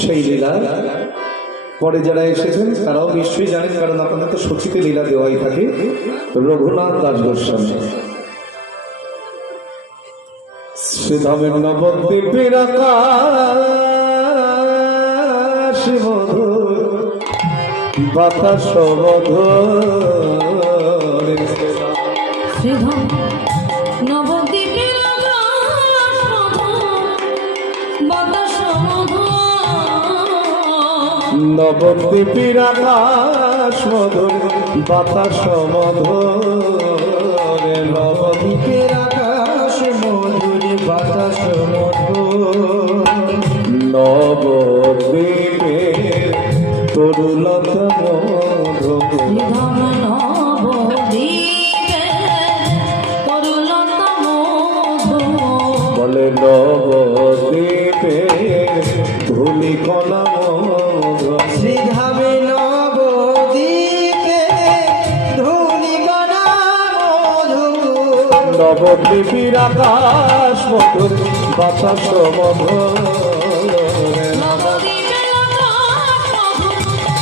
সেই লীলা পরে যারা এসেছেন তারাও নিশ্চয়ই জানেন, কারণ আপনাদের তো সূচিতে লীলা দেওয়াই থাকে। রঘুনাথ দাস গোস্বামী শ্রীধামের নবদ্বীপের আকাশ মধুর বাতাস মধুর, শ্রীধাম নবদ্বীপের আকাশ মধুর বাতাস মধুর, নবদ্বীপের আকাশ মধুর বাতাস মধুর, নবদ্বীপের আকাশ মধুর বাতাস মধুর, নবদ্বীপের তরুলতা মধুর, শ্রীধাম নবদ্বীপের তরুলতা মধুর, বলে নবদ্বীপের ধূলিকণা মধুর, শ্রীধামে নবদ্বীপে ধূলিকণা মধুর, নবদ্বীপের আকাশ মধুর বাতাস মধুর, নবদ্বীপের আকাশ মধুর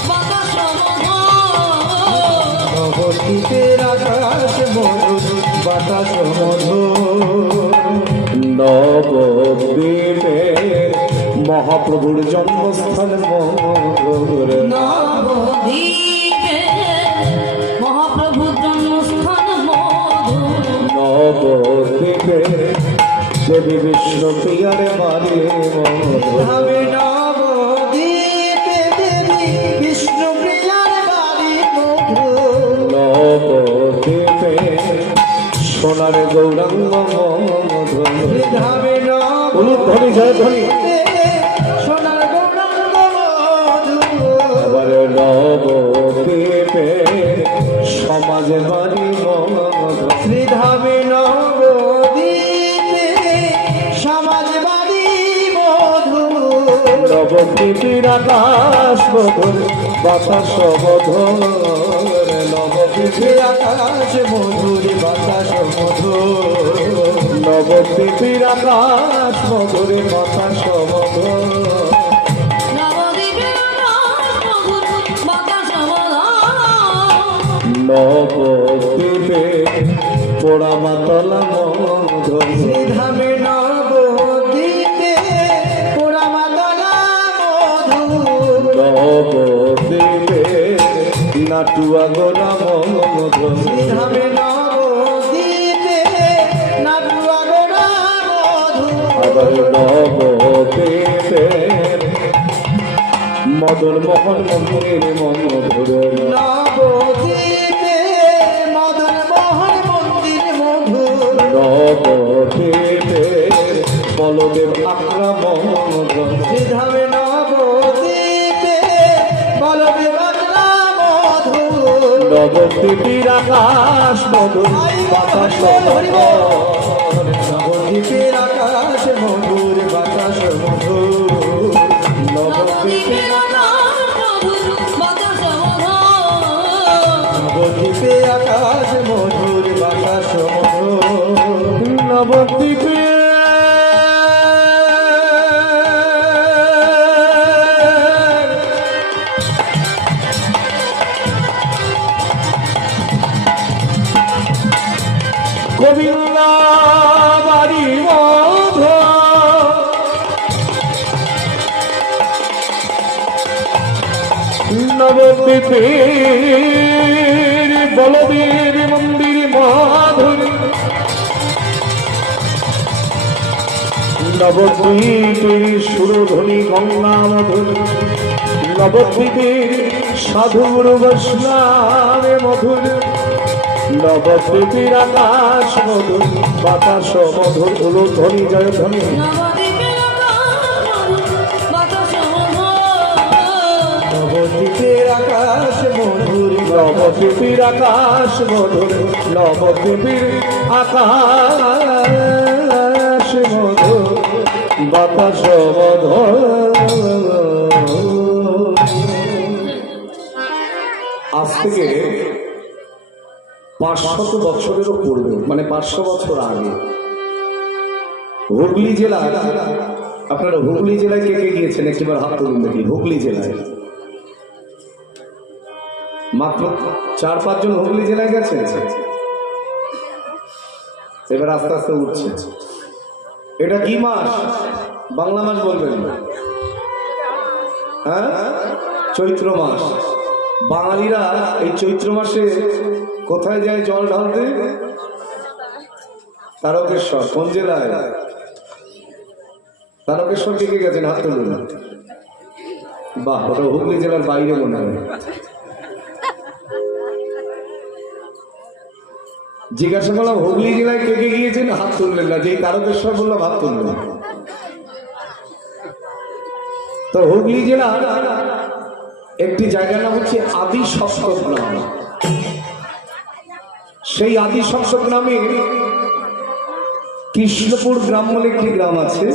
বাতাস মধুর, নবদ্বীপের আকাশ মধুর বাতাস মধুর, নবদ্বীপের মহাপ্রভুর জন্মস্থান মধুর, নবদ্বীপে মহাপ্রভুর জন্মস্থান মধুর, নবদ্বীপে দেবী বিষ্ণুপ্রিয়ার বাড়ি মধুর, শ্রীধামে নবদ্বীপে দেবী বিষ্ণুপ্রিয়ার বাড়ি মধুর, নবদ্বীপে সোনার গৌরাঙ্গ মধুর, শ্রীধামে ধ্বনি জয় ধ্বনি, নবদ্বীপে সোনার গৌরাঙ্গ মধুর, আবার নবদ্বীপে সমাজ বাড়ি মধুর, শ্রীধামে নবদ্বীপে সমাজবাদী মধুর, নবদ্বীপের আকাশ মধুর বাতাস মধুর, নবদ্বীপের আকাশ মধুর বাতাস মধুর, নবদ্বীপের আকাশ মধুর বাতাস মধুর, নবদ্বীপের আকাশ মধুর বাতাস মধুর, নবদ্বীপে পোড়া মাতলা মধুর, শ্রীধামে নবদ্বীপে পোড়ামাতলা মধুর, নবদ্বীপে নাটুয়া গোলা মধুর, শ্রীধামে নবদ্বীপে নাটুয়া গোড়া মধুর, আবার নবদ্বীপে মদন মোহন মন্দির মধুর, নবদ্বীপে মদন মোহন মন্দির মধুর, নবদ্বীপে বলদেব আক্রমণ মধুর, শ্রীধামে নবদ্বীপে বলদেব আগ্রা মধুর, নবদ্বীপের আকাশ মধুর বাতাস মধুর, নবদ্বীপের আকাশ মধুর বাতাস মধুর, নবদ্বীপের আকাশ মধুর বাতাস মধুর, নবদ্বীপের আকাশ মধুর বাতাস মধুর, নবদ্বীপে গোবিন্দ বাড়ি মধুর, নবদ্বীপের বলদেব মন্দির মধুর, নবদ্বীপের সুরধ্বনি গঙ্গা মধুর, নবদ্বীপের সাধুর বৈষ্ণবে মধুর, নবদ্বীপের আকাশ মধুর বাতাস মধুর, হলো ধ্বনি জয় ধ্বনি, নবদ্বীপের আকাশ মধুর বাতাস মধুর, নবদ্বীপের আকাশ মধুর নবদ্বীপের আকাশ মধুর, নবদ্বীপের আকাশ মধুর বাতাস মধুর। আজ থেকে 500 বছরেরও পূর্বে, মানে 500 বছর আগে হুগলি জেলার আপনারা হুগলি জেলায় কে কে গিয়েছেন একবার হাত তুলুন দেখি। হুগলি জেলায় মাত্র 4-5 জন হুগলি জেলায় গেছেন। এবার আস্তে আস্তে উঠছে। এটা কি মাস? বাংলা মাস বলবেন? হ্যাঁ, চৈত্র মাস। বাঙালিরা এই চৈত্র মাসে কোথায় যায় জল ঢালতে? তারকেশ্বর। কোন জেলায়? তারকেশ্বর কে কে গেছেন হাত তুলুন। বাহ, ওটা হুগলি জেলার বাইরে মনে হয়। জিজ্ঞাসা করলাম হুগলি জেলায় কে কে গিয়েছেন, হাত তুললেন না। যেই তারকেশ্বর বললাম হাত তুললেন। তো হুগলি জেলা একটি জায়গার নাম হচ্ছে আদি শংসক গ্রাম। সেই আদি শংসক গ্রামে কৃষ্ণপুর গ্রাম বলে একটি গ্রাম আছে।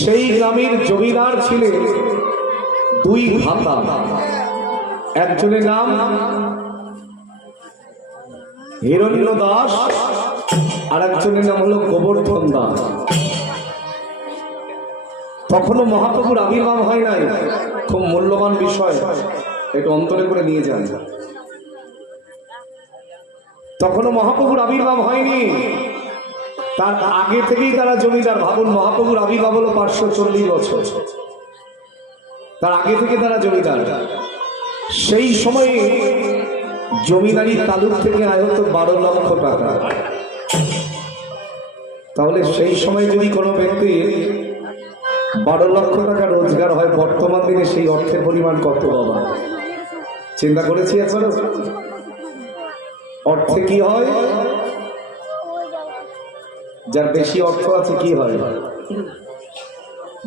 সেই গ্রামের জমিদার ছিলেন 2 ভাতা। একজনের নাম হিরণ্য দাস, আর একজনের নাম হলো গোবর্ধন দাস। তখনও মহাপ্রভুর আবির্ভাব হয় নাই। খুব মূল্যবান বিষয়, একটু অন্তরে করে নিয়ে যান। তখনও মহাপ্রভুর আবির্ভাব হয়নি। তার আগে থেকেই তারা জমিদার। ভাবুন, মহাপ্রভুর আবির্ভাব হলো 540 বছর, তার আগে থেকে তারা জমিদার। সেই সময়ে জমিদারি তালুক থেকে আয় হতো 12 লক্ষ টাকা। তাহলে সেই সময় যদি কোনো ব্যক্তি 12 লক্ষ টাকা রোজগার হয়, বর্তমান দিনে সেই অর্থের পরিমাণ কত বাবা? চিন্তা করেছি একবার? অর্থে কি হয়? যার বেশি অর্থ আছে কি হয়?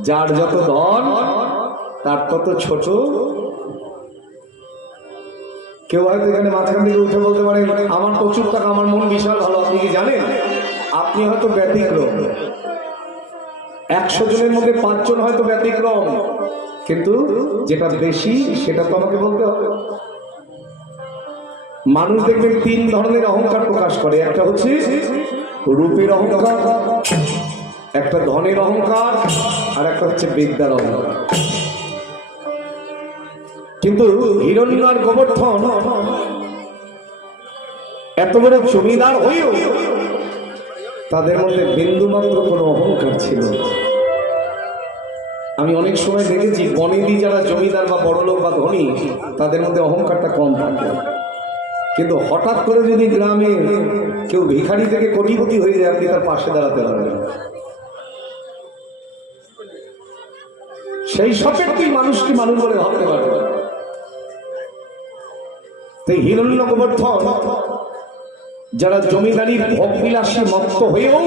যার যত ধন তার তত ছোট। কেউ হয়তো এখানে মাঝখান থেকে উঠে বলতে পারে আমার প্রচুর টাকা, আমার মন বিশাল ভালো। আপনি কি জানেন? আপনি হয়তো ব্যতিক্রম। 100 জনের মধ্যে 5 জন হয়তো ব্যতিক্রম, কিন্তু যেটা বেশি সেটা তো আমাকে বলতে হবে। মানুষ দেখবেন 3 ধরনের অহংকার প্রকাশ করে। একটা হচ্ছে রূপের অহংকার, একটা ধনের অহংকার, আর একটা হচ্ছে বিদ্যার অহংকার। কিন্তু হিরণ্য আর গোবর্ধন এত বড় জমিদার হয়েও তাদের মধ্যে বিন্দুমাত্র কোনো অহংকার ছিল না। আমি অনেক সময় দেখেছি বনেদি যারা জমিদার বা বড়লোক বা ধনী, তাদের মধ্যে অহংকারটা কম থাকে। কিন্তু হঠাৎ করে যদি গ্রামে কেউ ভিখারি থেকে কোটিপতি হয়ে যায়, আপনি তার পাশে দাঁড়াতে পারবেন। সেই সপেক্ষেই মানুষকে মানুষ বলে ভাবতে পারবে। তাই হিরণ্য গোবর্ধন যারা জমিদারির ভোগবিলাসে মত্ত হয়েও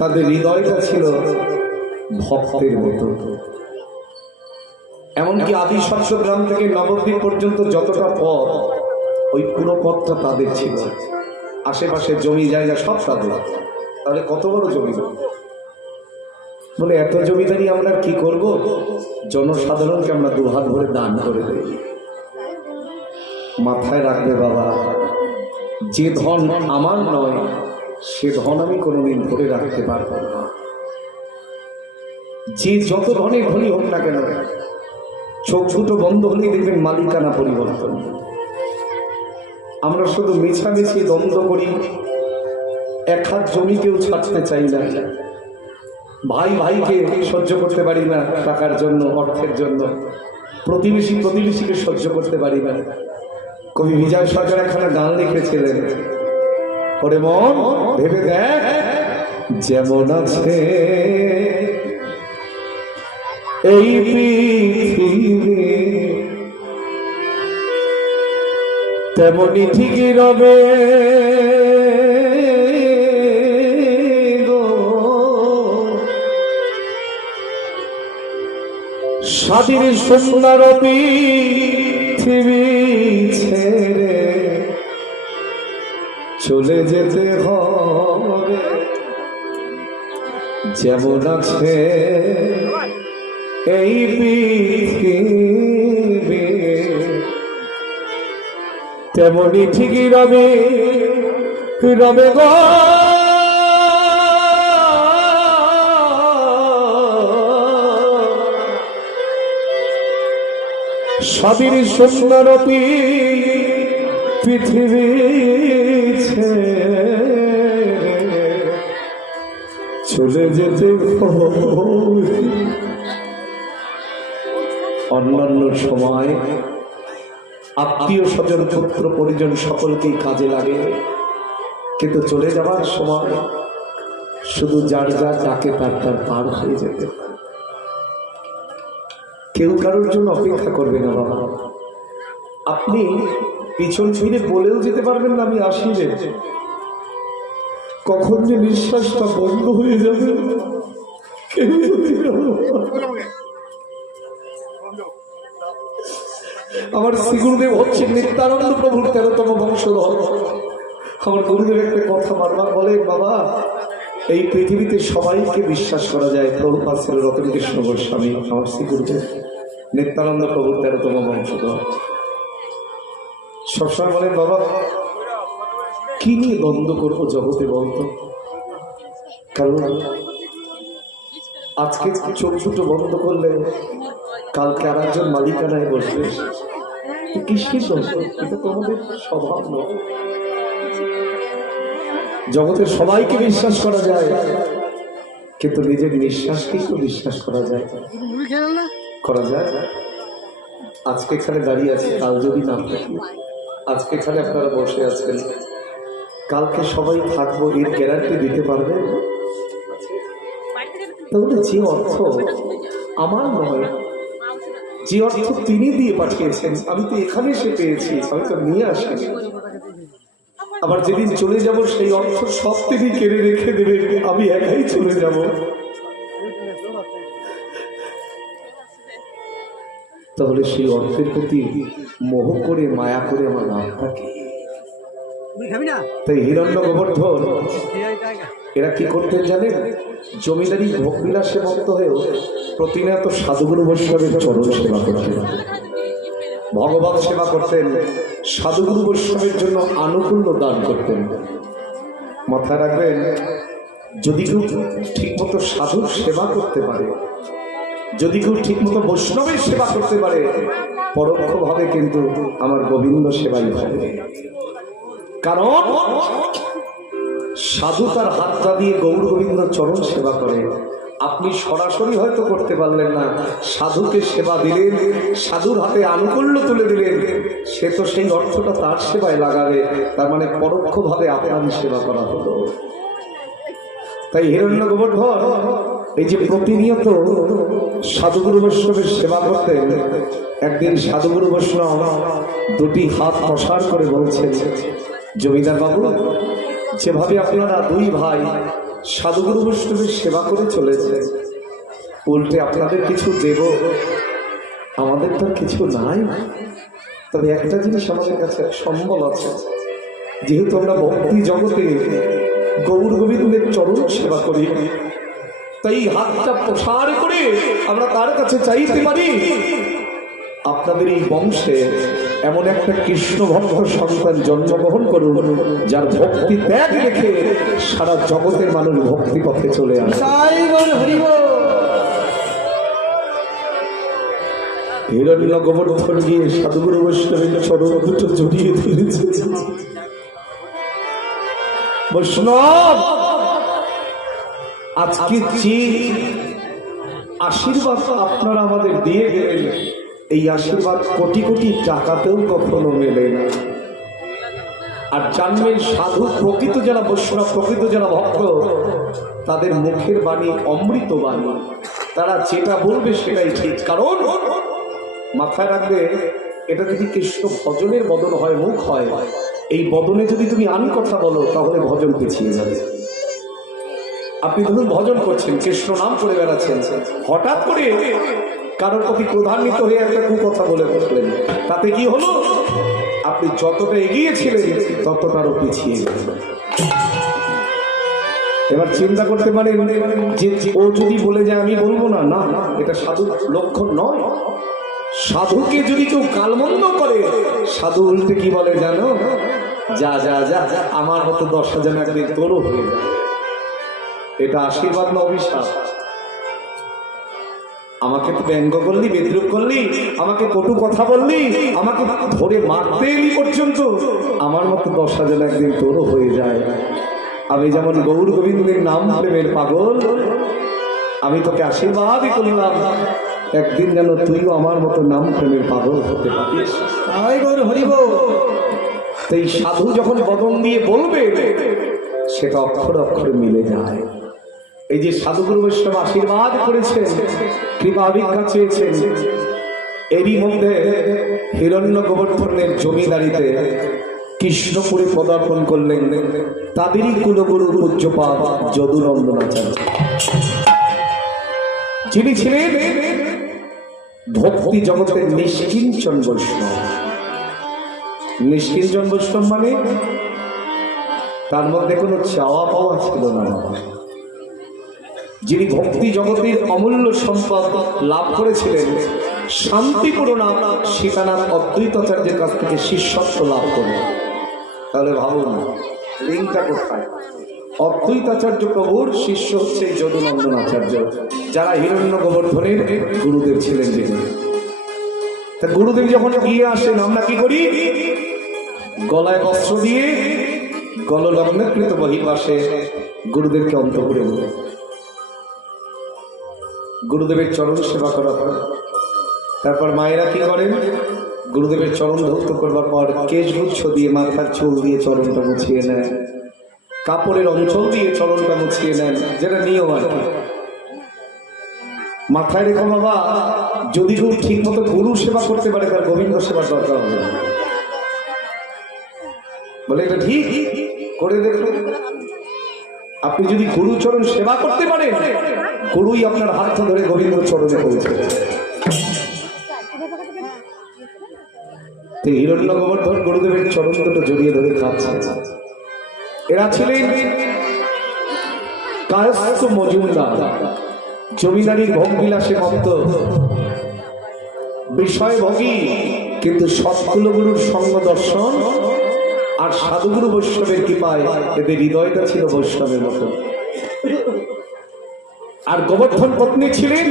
তাদের হৃদয়টা ছিল ভক্তের মতো। এমনকি আদি শংসক গ্রাম থেকে নবদ্বীপ পর্যন্ত যতটা পথ, ওই পুরো পথটা তাদের ছিল। আশেপাশে জমি জায়গা সব তাদের। তাহলে কত বড় জমিদার! বলে এত জমিদারি আমরা কি করব? জনসাধারণকে আমরা 2 হাত ভরে দান করে দেই। মাথায় রাখবে বাবা, যে ধন আমার নয় সে ধন আমি কোনোদিন ধরে রাখতে পারবো না। যে যত ধনের ধনী হোক না কেন, চোখ দুটো বন্ধ হলেই দেখবেন মালিকানা পরিবর্তন। আমরা শুধু মিছামিছি দ্বন্দ্ব করি। 1 হাত জমি কেউ ছাড়তে চাই না। ভাই ভাইকে সহ্য করতে পারি না টাকার জন্য, অর্থের জন্য। প্রতিবেশী প্রতিবেশীকে সহ্য করতে পারি না। কবি বিজয় সরকার একখানা গান লিখেছিলেন, ওরে মন ভেবে দেখ যেমন আছে এই পৃথিবী, তেমনি ঠিকই রবে গো স্বাধীন সুন্দর পৃথিবী ছেড়ে চলে যেতে হবে। যেমন আছে এই পৃথিবী, তেমনি ঠিকই রবে রবে গো স্বাধীন সুন্দরতী পৃথিবী ছেড়ে চলে যেতে হবে। অন্যান্য সময় আত্মীয় স্বজন পুত্র পরিজন সকলকেই কাজে লাগে, কিন্তু চলে যাবার সময় শুধু যার যার ডাকে তার তার পার হয়ে যেতে হয়। কেউ কারোর জন্য অপেক্ষা করবে না বাবা। আপনি পিছন ফিরে বলেও যেতে পারবেন না আমি আসি রে, কখন যে নিঃশ্বাসটা বন্ধ হয়ে যাবে কেউ বলতে পারবে না। আমার শ্রী গুরুদেব হচ্ছেন নিত্যানন্দ প্রভুর 13তম বংশধর। আমার গুরুদেব একটা কথা বারবার বলে, বাবা এই পৃথিবীতে সবাইকে বিশ্বাস করা যায়, প্রভুপাদ ছিল রতন কৃষ্ণ গোস্বামী, আমার শ্রী গুরুদেব নিত্যানন্দ প্রভুর 13তম বংশধর। সবসময় বলেন, বাবা কি নিয়ে দ্বন্দ্ব করবো জগতে বলতো, কারণ আজকে চোখ দুটো বন্ধ করলে কালকে আর একজন মালিকানায় বসবে। কিসের দ্বন্দ্ব? এটা তোমাদের স্বভাব নয়। জগতের সবাইকে বিশ্বাস করা যায়, কিন্তু নিজের নিঃশ্বাসকেই তো বিশ্বাস করা যায় করা যায়। আজকে এখানে দাঁড়িয়ে আছে, কাল যদি না থাকি, আজকে এখানে আপনারা বসে আছেন, কালকে সবাই থাকবো এর গ্যারান্টি দিতে পারবে? তাহলে যে অর্থ আমার নয়, যে অর্থ তিনি দিয়ে পাঠিয়েছেন, আমি তো এখানে এসে পেয়েছি, আমি তো নিয়ে আসি। আবার যেদিন চলে যাব সেই অর্থ সব তিনি কেড়ে রেখে দেবে, আমি একাই চলে যাব। তাহলে সেই অর্থের প্রতি মোহ করে মায়া করে আমার লাভটা কি? তাই হিরণ্য গোবর্ধন এরা কি করতেন জানেন? জমিদারি ভোগবিলাসে মত্ত হয়েও প্রতিনিয়ত সাধুগুরু বৈষ্ণবের চরণ সেবা করতেন, ভগবত সেবা করতেন, সাধুগুরু বৈষ্ণবের জন্য আনুকূল্য দান করতেন। মাথায় রাখবেন, যদি কেউ ঠিকমতো সাধুর সেবা করতে পারে, যদি কেউ ঠিকমতো বৈষ্ণবের সেবা করতে পারে, পরোক্ষভাবে কিন্তু আমার গোবিন্দ সেবাই হবে। কারণ সাধু তার হাতটা দিয়ে গৌর গোবিন্দ চরণ সেবা করে। আপনি সরাসরি হয়তো করতে পারলেন না, সাধুকে সেবা দিলেন, সাধুর হাতে আনুকূল্য তুলে দিলেন, সে তো সেই অর্থটা তার সেবায় লাগাবে, তার মানে পরোক্ষভাবে আপনার সেবা করা হলো। তাই হিরণ্য গোবর্ধন এই যে প্রতিনিয়ত সাধুগুরু বৈষ্ণবের সেবা করতেন, একদিন সাধুগুরু বৈষ্ণব দুটি হাত প্রসার করে বলছেন, জমিদার বাবু, যেভাবে আপনারা দুই ভাই সাধুগুরু বৈষ্ণবের সেবা করে চলেছে, উল্টে আপনাদের কিছু দেব, আমাদের তো কিছু নাই। তবে একটা জিনিস আমাদের কাছে সম্বল আছে, যেহেতু আমরা ভক্তি জগতে গৌর গোবিন্দের চরণ সেবা করি, তাই হাতটা প্রসার করে আমরা তার কাছে চাইতে পারি, আপনাদের এই বংশে এমন একটা কৃষ্ণ ভক্ত সন্তান জন্মগ্রহণ করুন, যার ভক্তি ত্যাগ রেখে সারা জগতের মানুষ ভক্তি পথে চলে আসে। হিরণ্য গোবর্ধন গিয়ে সাধুগুরু বৈষ্ণবের চরণ দুটো জড়িয়ে ধরেছে। বৈষ্ণব, আজকে যে আশীর্বাদ আপনারা আমাদের দিয়ে গেলেন, এই আশীর্বাদ কোটি কোটি টাকাতেও কখনো মেলে না। আর জানবেন, সাধু প্রকৃত যারা বৈষ্ণব, প্রকৃত যারা ভক্ত, তাদের মুখের বাণী অমৃত বাণী, তারা যেটা বলবে সেটাই ঠিক। কারণ মাথায় রাখবে, এটা যদি কৃষ্ণ ভজনের বদন হয়, মুখ হয়, এই বদনে যদি তুমি আন কথা বলো, তাহলে ভজন পিছিয়ে যাবে। আপনি ধরুন ভজন করছেন, কৃষ্ণ নাম করে বেড়াচ্ছেন, হঠাৎ করে কারোর প্রতি প্রধান্বিত হয়ে একটা কুকথা বলে বসলেন, তাতে কি হলো? আপনি যতটা এগিয়েছিলেন ততটারও পিছিয়ে গেলেন। এবার চিন্তা করতে পারেন যে ও যদি বলে যায় আমি বলবো না, না, এটা সাধুর লক্ষণ নয়। সাধুকে যদি কেউ কালমন্দ করে, সাধু উল্টে কি বলে জানো? যা যা যা, আমার মতো 10,000 একদিন তোরও হয়ে যায়। এটা আশীর্বাদ না অভিশাপ? আমাকে তো ব্যঙ্গ করলি, বিদ্রুপ করলি, আমাকে কটু কথা বললি, আমাকে ধরে মারতে এলি পর্যন্ত, আমার মতো 10,000 যেন একদিন তোরও হয়ে যায়। আমি যেমন গৌর গোবিন্দের নাম প্রেমের পাগল, আমি তোকে আশীর্বাদই করলাম একদিন যেন তুইও আমার মতো নাম প্রেমের পাগল হতে পারিস। তাই গৌর হরিব। তো এই সাধু যখন বদন দিয়ে বলবে সেটা অক্ষরে অক্ষরে মিলে যায়। এই যে সাধুগুরু বৈষ্ণব আশীর্বাদ করেছেন, কৃপা ভিক্ষা চেয়েছেন, এরই মধ্যে হিরণ্য গোবর্ধনের জমিদারিতে কৃষ্ণপুরে পদার্পণ করলেন তাদেরই কুলগুরু পূজ্যপাদ যদুনন্দনাচার্য, যিনি ছিলেন ভক্তি জগতের নিষ্কিঞ্চন বৈষ্ণব। নিষ্কিঞ্চন বৈষ্ণব মানে তার মধ্যে কোনো চাওয়া পাওয়া ছিল না, যিনি ভক্তি জগতের অমূল্য সম্পদ লাভ করেছিলেন শান্তিপূর্ণ সীতানাথ অদ্বৈতাচার্যের কাছ থেকে শিষ্যত্ব লাভ করলেন। তাহলে ভাবুন লিঙ্কটা কোথায়? অদ্বৈতাচার্য প্রভুর শিষ্য হচ্ছে যদুনন্দন আচার্য, যারা হিরণ্য গোবর্ধনের গুরুদেব ছিলেন। যিনি তা গুরুদেব যখন গিয়ে আসেন, আমরা কি করি? গলায় বস্ত্র দিয়ে গললগ্নকৃত বহির্বাসে গুরুদেবকে অন্তঃপুরে বলে গুরুদেবের চরণ সেবা করা হয়। তারপর মায়েরা কি করেন? গুরুদেবের চরণ ধৌত করবার পর কেশগুচ্ছ দিয়ে মাথার চুল দিয়ে চরণটা মুছিয়ে নেন, কাপড়ের অঞ্চল দিয়ে চরণটা মুছিয়ে নেন, যেটা নিয়ম আর কি। মাথায় রেখো বাবা, যদি কেউ ঠিক মতো গুরু সেবা করতে পারে তার গোবিন্দ সেবার দরকার হবে না। বলে এটা ঠিক করে দেখুন, আপনি যদি গুরুচরণ সেবা করতে পারেন, গুরুই আপনার হাত ধরে গোবিন্দ চরণে পৌঁছে। হিরণ্য গোবর্ধন গুরুদেবের চরণ দুটো জড়িয়ে ধরে খাচ্ছে। এরা ছিলেন কায়স্থ মজুমদার, জমিদারির ভোগ বিলাসে মত্ত, বিষয়ভোগী, কিন্তু সৎকুলগুরুর সঙ্গ দর্শন আর সাধুগুরু বৈষ্ণবের কৃপায় এদের হৃদয়টা ছিল বৈষ্ণবের মতো। আর গোবর্ধন পত্নী ছিলেন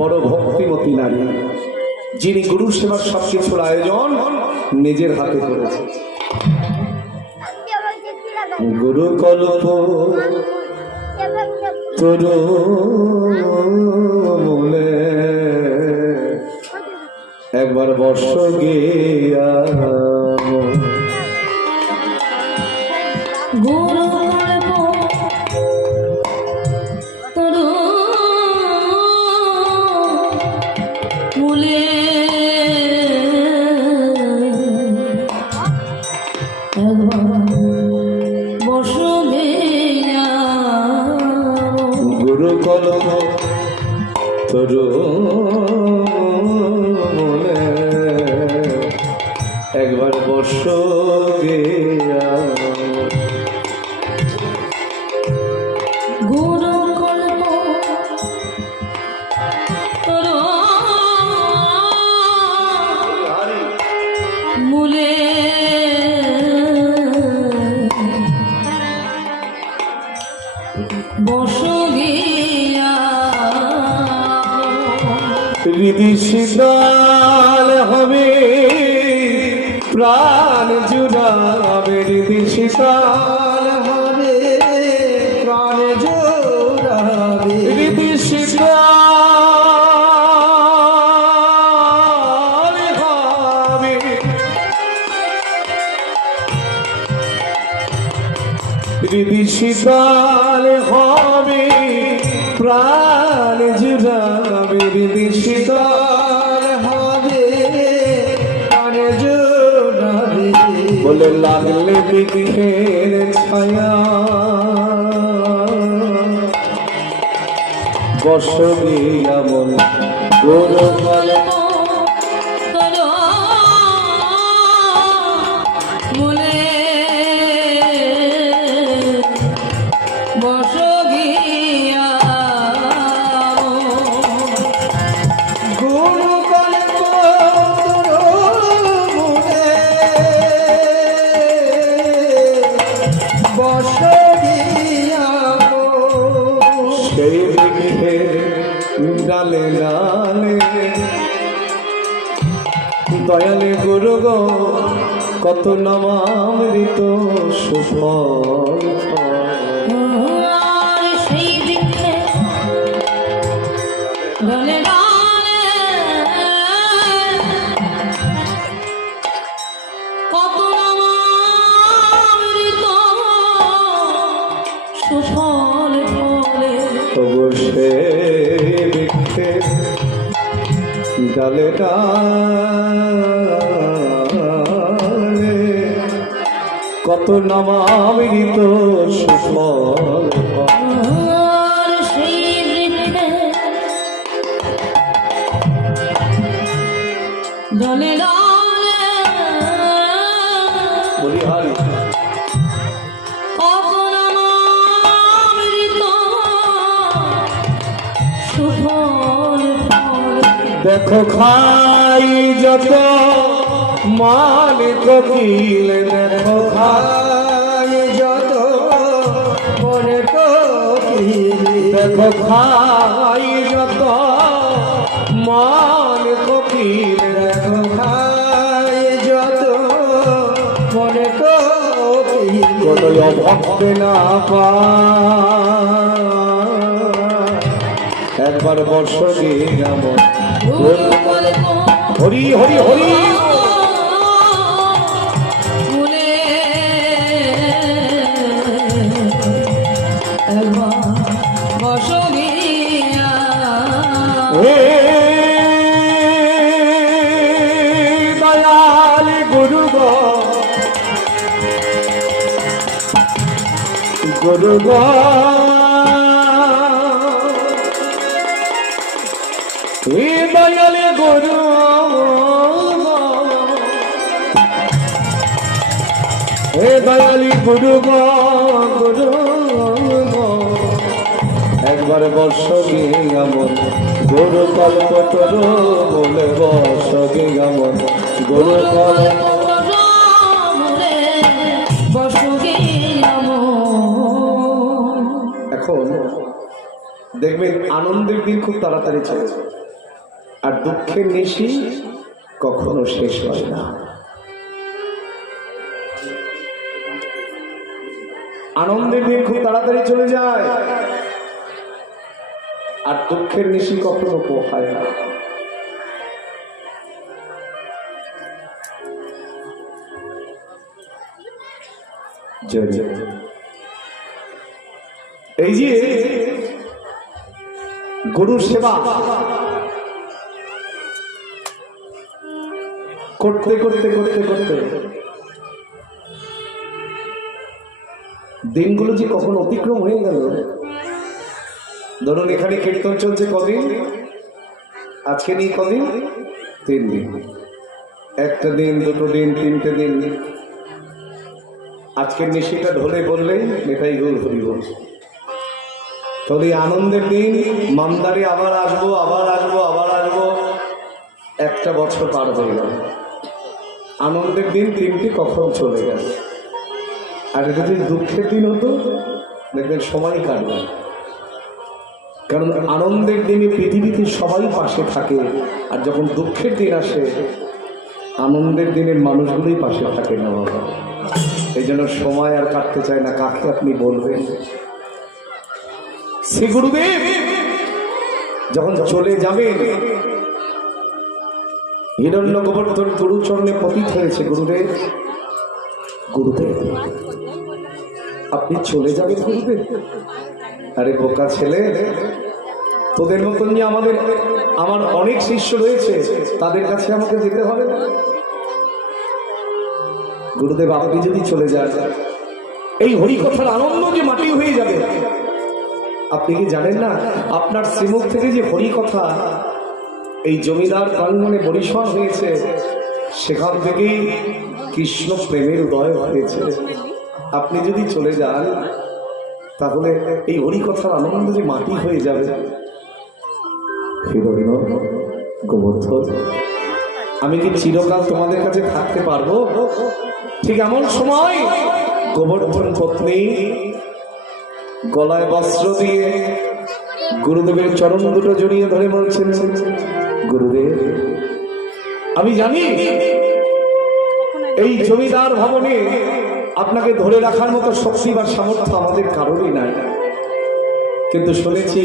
বড় ভক্তিমতী নারী, যিনি গুরু সেবার সবকিছুর আয়োজন নিজের হাতে করেছে। গুরু কল্প তরু মূলে একবার বর্ষ গিয়া গুরু কল্প তরু মূলে গুরু কলম তরু মূলে একবার বর্ষ গিয়া গুরু কল্প তরু মূলে বর্ষ গিয়া হৃদি শীতল হবে প্রাণ জুড়াবে, হৃদি শীতল হবে প্রাণ জোড়াবে, হৃদি শীতল হবে, হৃদি শীতল হবে প্রাণ জুড়াবে, হৃদি শীতল হবে প্রাণ জোড়াবে। বলে লাগলে বিঘ্নের ছায়া বসবে এমন গুরু কল্প তরু মূলে বর্ষ গিয়া গুরু কল্প তরু মূলে বর্ষ গিয়া সেই বৃক্ষের ডালে না দয়ালে গুরু গো কত নামামৃত সুফল ফল। আর সেই বৃক্ষে ডালে ডালে কত নামামৃত সুফল ফলে। অবশ্যই বৃক্ষে ডালে ডালে কত নামামৃত সুফল ফল। আর সেই বৃক্ষে ডালে ডালে বলি হারি কত নামামৃত সুফল ফলে। দেখো খাই যত মান কোকিল, দেখো খাই যত মনে কোকিল, দেখো খাই যত মান কোকিল, দেখো খাই যত মনে কোকিল, কোন ভক্তে না পা একবার বর্ষ গিয়ে আমার হরি হরি হরি ভুলে একবার বসো গিয়া। হে দয়াল গুরু গো গুরু গো হে দয়াল গুরু গো হে দয়ালি গুরু গো গুরু গো একবার বর্ষ গিয়ে আমন গুরু কল্প তরু বলে বর্ষ গিয়ে আমন গুরু কল্প। এখন দেখবেন আনন্দের দিন খুব তাড়াতাড়ি চলে যায় আর দুঃখের নিশি কখনো শেষ হয় না। আনন্দের দিন খুব তাড়াতাড়ি চলে যায় আর দুঃখের নিশি কখনো পোহায় না। জয় জয়। এই যে গুরুর সেবা করতে করতে করতে করতে দিনগুলো যে কখন অতিক্রম হয়ে গেল। ধরুন এখানে কীর্তন চলছে কদিন, আজকে নেই কদিন, 3 দিন, একটা দিন, দুটো দিন, 3টে দিন। আজকের নিশিটা ঢোলে বললেই মেটাই গোল হরি বল। তবে আনন্দের দিন মামদারে আবার আসবো আবার আসবো আবার আসবো, একটা বছর পার হয়ে গেল। আনন্দের দিন 3টি কখন চলে গেল। আর এটা যদি দুঃখের দিন হতো দেখবেন সময় কাটবে। কারণ আনন্দের দিনে পৃথিবীতে সবাই পাশে থাকে, আর যখন দুঃখের দিন আসে আনন্দের দিনের মানুষগুলোই পাশে থাকে না বাবা। এই জন্য সময় আর কাটতে চায় না। কাকে আপনি বলবেন? শ্রী গুরুদেব যখন চলে যাবেন, হিরণ্য গোবর্ধন গুরুচরণে পতিত হয়েছে। গুরুদেব গুরুদেব আপনি চলে যাবেন গুরুদেব? আরে বোকা ছেলে, তোদের মতন যে আমার অনেক শিষ্য রয়েছে, তাদের কাছে আমাকে যেতে হবে না। গুরুদেব আপনি যদি চলে যান এই হরিকথার আনন্দ যে মাটি হয়ে যাবে। আপনি কি জানেন না আপনার শ্রীমুখ থেকে যে হরিকথা এই জমিদার প্রাঙ্গণে পরিসর হয়েছে, সেখান থেকেই কৃষ্ণ প্রেমের উদয় হয়েছে। আপনি যদি চলে যান তাহলে এই হরিকথার আনন্দ যে মাটি হয়ে যাবে। হিরণ্য গোবর্ধন আমি কি চিরকাল তোমাদের কাছে থাকতে পারবো? ঠিক এমন সময় গোবর্ধন পত্নী গলায় বস্ত্র দিয়ে গুরুদেবের চরণ দুটো জড়িয়ে ধরে বলছেন, গুরুদেব আমি জানি এই জমিদার ভবনে আপনাকে ধরে রাখার মতো শক্তি বা সামর্থ্য আমাদের কারোরই নাই, কিন্তু শুনেছি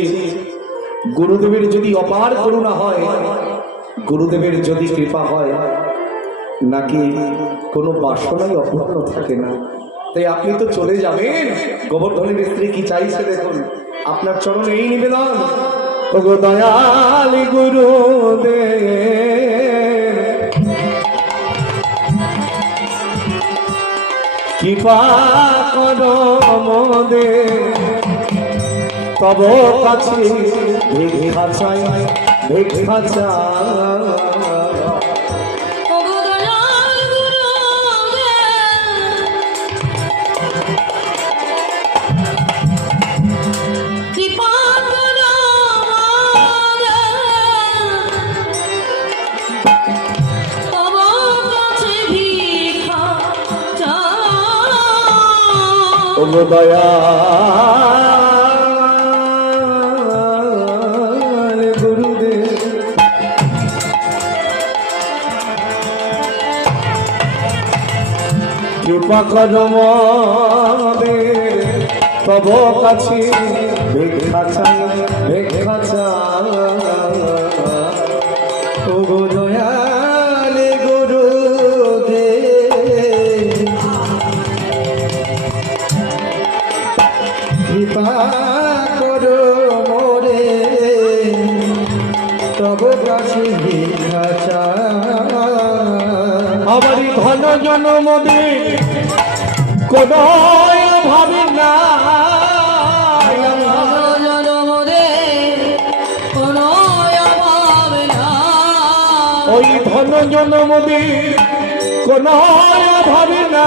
গুরুদেবের যদি অপার করুণা হয়, গুরুদেবের যদি কৃপা হয়, নাকি কোনো বাসনাই অপূর্ণ থাকে না। তাই আপনি তো চলে যাবেন, গোবর্ধনের স্ত্রী কি চাইছে দেখুন, আপনার চরণে এই নিবেদন, ওগো দয়ালি গুরুদেব কৃপা করো মোদের, তব কাছে ভিক্ষা চাই, ভিক্ষা চাই। ওগো দয়াল গুরুদেব কৃপা করো মোদের, তব কাছে ভিক্ষা চাই। ওগো দয়াল গুরুদেব কৃপা করো মোদের, তব কাছে ভিক্ষা চাই, ভিক্ষা চাই। ওগো দয়াল গুরুদেব কৃপা করো মোরে, তব কাছে ভিক্ষা চাই। আমারই ঘন জনম দিন কোন ভাবি না, ওই ধন জনম দিন কোন ভাবি না,